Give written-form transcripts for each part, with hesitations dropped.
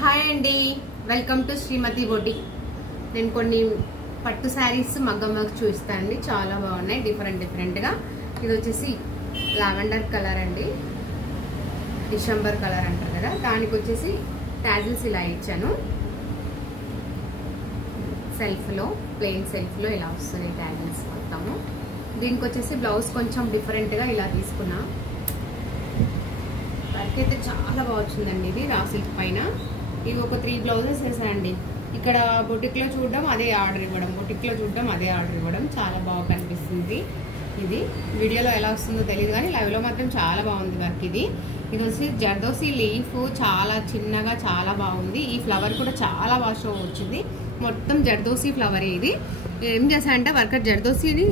Hi అండి, welcome to Shrimati boutique. నేను కొన్ని పట్టు శారీస్ మగ్గం వర్క్ చూపిస్తాను అండి. చాలా బాగున్నాయి, డిఫరెంట్గా. ఇది వచ్చేసి లావెండర్ కలర్ అండి, డిసెంబర్ కలర్ అంటారు కదా. దానికి వచ్చేసి టాజిల్స్ ఇలా ఇచ్చాను. సెల్ఫ్లో, ప్లెయిన్ సెల్ఫ్లో ఇలా వస్తుంది టాజిల్స్ మొత్తము. దీనికి వచ్చేసి బ్లౌజ్ కొంచెం డిఫరెంట్గా ఇలా తీసుకున్నా. వర్క్ అయితే చాలా బాగా వచ్చిందండి. ఇది రా సిల్క్ పైన ఇవి ఒక 3 బ్లౌజెస్ వేసాయండి. ఇక్కడ బొటిక్లో చూడడం అదే ఆర్డర్ ఇవ్వడం, బొటిక్లో చూడడం అదే ఆర్డర్ ఇవ్వడం చాలా బాగా కనిపిస్తుంది. ఇది వీడియోలో ఎలా వస్తుందో తెలియదు కానీ లైవ్లో మాత్రం చాలా బాగుంది వర్క్. ఇది వచ్చి జర్దోసి లీఫ్ చాలా చిన్నగా చాలా బాగుంది. ఈ ఫ్లవర్ కూడా చాలా బాగా షో వచ్చింది. మొత్తం జర్దోసి ఫ్లవర్. ఇది ఏం చేశాడంటే వర్కర్ జర్దోసిని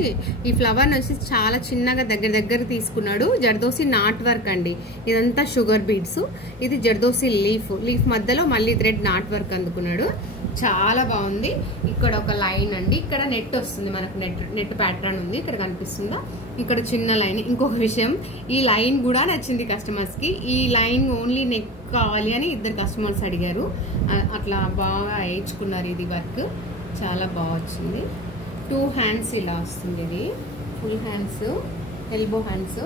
ఈ ఫ్లవర్ వచ్చి చాలా చిన్నగా దగ్గర తీసుకున్నాడు. జర్దోసి నాట్ వర్క్ అండి. ఇదంతా షుగర్ బీడ్స్. ఇది జర్దోసి లీఫ్ మధ్యలో మళ్ళీ థ్రెడ్ నాట్ వర్క్ అందుకున్నాడు. చాలా బాగుంది. ఇక్కడ ఒక లైన్ అండి, ఇక్కడ నెట్ వస్తుంది, మనకు నెట్ ప్యాటర్న్ ఉంది, ఇక్కడ కనిపిస్తుందా, ఇక్కడ చిన్న లైన్. ఇంకొక విషయం, ఈ లైన్ కూడా నచ్చింది కస్టమర్స్ కి. ఈ లైన్ ఓన్లీ నెక్ కావాలి అని 2 కస్టమర్స్ అడిగారు. అట్లా బాగా వేయించుకున్నారు. ఇది వర్క్ చాలా బాగా వచ్చింది. 2 హ్యాండ్స్ ఇలా వస్తుంది. ఇది ఫుల్ హ్యాండ్స్, ఎల్బో హ్యాండ్స్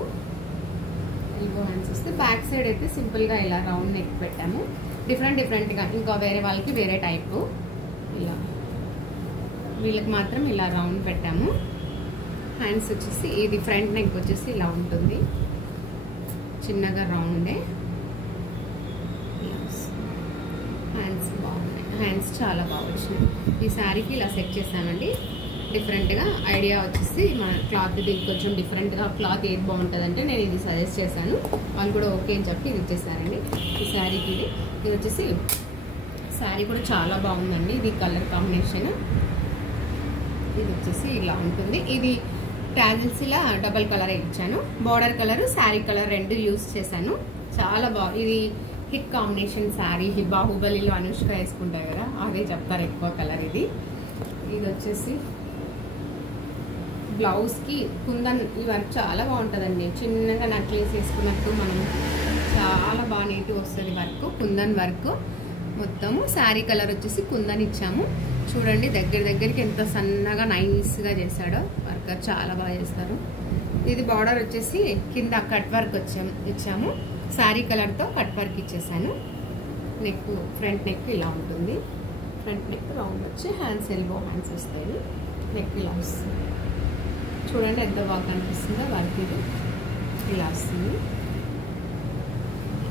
వస్తే బ్యాక్ సైడ్ అయితే సింపుల్ గా ఇలా రౌండ్ నెక్ పెట్టాము. డిఫరెంట్గా. ఇంకా వేరే వాళ్ళకి వేరే టైపు, ఇలా వీళ్ళకి మాత్రం ఇలా రౌండ్ పెట్టాము. హ్యాండ్స్ వచ్చేసి ఇది ఫ్రంట్ నెక్ వచ్చేసి ఇలా ఉంటుంది, చిన్నగా రౌండే. హ్యాండ్స్ బాగున్నాయి, హ్యాండ్స్ చాలా బాగా వచ్చినాయి. ఈ శారీకి ఇలా సెట్ చేశానండి. డిఫరెంట్గా ఐడియా వచ్చేసి మన క్లాత్ దీనికి కొంచెం డిఫరెంట్గా క్లాత్ ఏది బాగుంటుంది అంటే నేను ఇది సజెస్ట్ చేశాను. వాళ్ళు కూడా ఓకే అని చెప్పి ఇది ఇచ్చేసారండి. ఈ శారీకి ఇది వచ్చేసి శారీ కూడా చాలా బాగుందండి. ఇది కలర్ కాంబినేషన్. ఇది వచ్చేసి ఇలా ఉంటుంది. ఇది టాజిల్స్ ఇలా డబల్ కలర్ ఇచ్చాను. Border colour, sari colour 2 use చేశాను. చాలా బాగుంది. ఇది హిట్ కాంబినేషన్ శారీ. బాహుబలిలో అనుష్క వేసుకుంటారు కదా, అదే చెప్తారు ఎక్కువ కలర్. ఇది వచ్చేసి బ్లౌజ్కి కుందన్ ఈ వర్క్ చాలా బాగుంటుందండి. చిన్నగా నక్లెస్ వేసుకున్నట్టు మనం చాలా బాగా నీట్గా వస్తుంది వర్క్. కుందన్ వర్క్ మొత్తము. శారీ కలర్ వచ్చేసి కుందన్ ఇచ్చాము. చూడండి దగ్గరికి ఎంత సన్నగా నైస్గా చేశాడో వర్కర్. చాలా బాగా చేస్తారు. ఇది బార్డర్ వచ్చేసి కింద కట్ వర్క్ ఇచ్చాము. శారీ కలర్తో కట్ వర్క్ ఇచ్చేసాను. నెక్, ఫ్రంట్ నెక్ ఇలా ఉంటుంది. ఫ్రంట్ నెక్ రౌండ్ వచ్చి హ్యాండ్స్, ఎల్బో హ్యాండ్స్ వస్తాయి. నెక్ ఇలా వస్తుంది. చూడండి ఎంత బాగా కనిపిస్తుందో వర్క్. ఇది ఇలా వస్తుంది.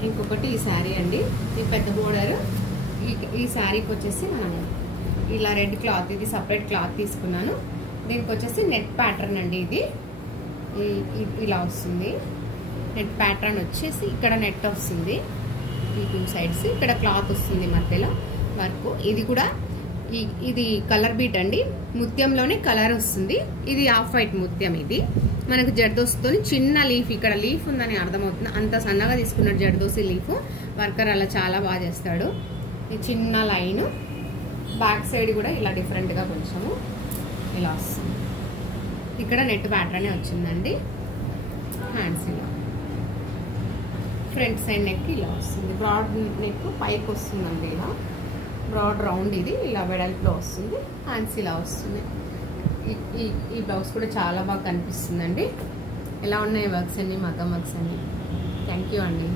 ఇంకొకటి ఈ శారీ అండి. ఈ పెద్ద బోర్డర్. ఈ శారీకి వచ్చేసి మనం ఇలా రెడ్ క్లాత్, ఇది సపరేట్ క్లాత్ తీసుకున్నాను. దీనికి వచ్చేసి నెట్ ప్యాటర్న్ అండి. ఇది ఇలా వస్తుంది. నెట్ ప్యాటర్న్ వచ్చేసి ఇక్కడ నెట్ వస్తుంది, ఈ 2 సైడ్స్. ఇక్కడ క్లాత్ వస్తుంది మధ్యలో వర్క్. ఇది కూడా ఇది కలర్ బీట్ అండి. ముత్యంలోనే కలర్ వస్తుంది. ఇది ఆఫ్ వైట్ ముత్యం. ఇది మనకు జర్దోసితో చిన్న లీఫ్, ఇక్కడ లీఫ్ ఉందని అర్థమవుతుంది. అంత సన్నగా తీసుకున్నాడు జర్దోసి లీఫ్. వర్కర్ అలా చాలా బాగా చేస్తాడు. ఈ చిన్న లైన్ బ్యాక్ సైడ్ కూడా ఇలా డిఫరెంట్గా కొంచెము ఇలా వస్తుంది. ఇక్కడ నెట్ ప్యాటర్నే వచ్చిందండి. హ్యాండ్స్ ఇలా, ఫ్రంట్ సైడ్ నెక్ ఇలా వస్తుంది. బ్రాడ్ నెక్ పైకి వస్తుందండి. ఇలా బ్రాడ్ రౌండ్. ఇది ఇలా వెడల్పులో వస్తుంది. హ్యాండ్స్ ఇలా వస్తుంది. ఈ బ్లౌజ్ కూడా చాలా బాగా కనిపిస్తుందండి. ఎలా ఉన్నాయి వర్క్స్ అన్ని, మగ్గం వర్క్స్ అన్ని. థ్యాంక్ యూ అండి.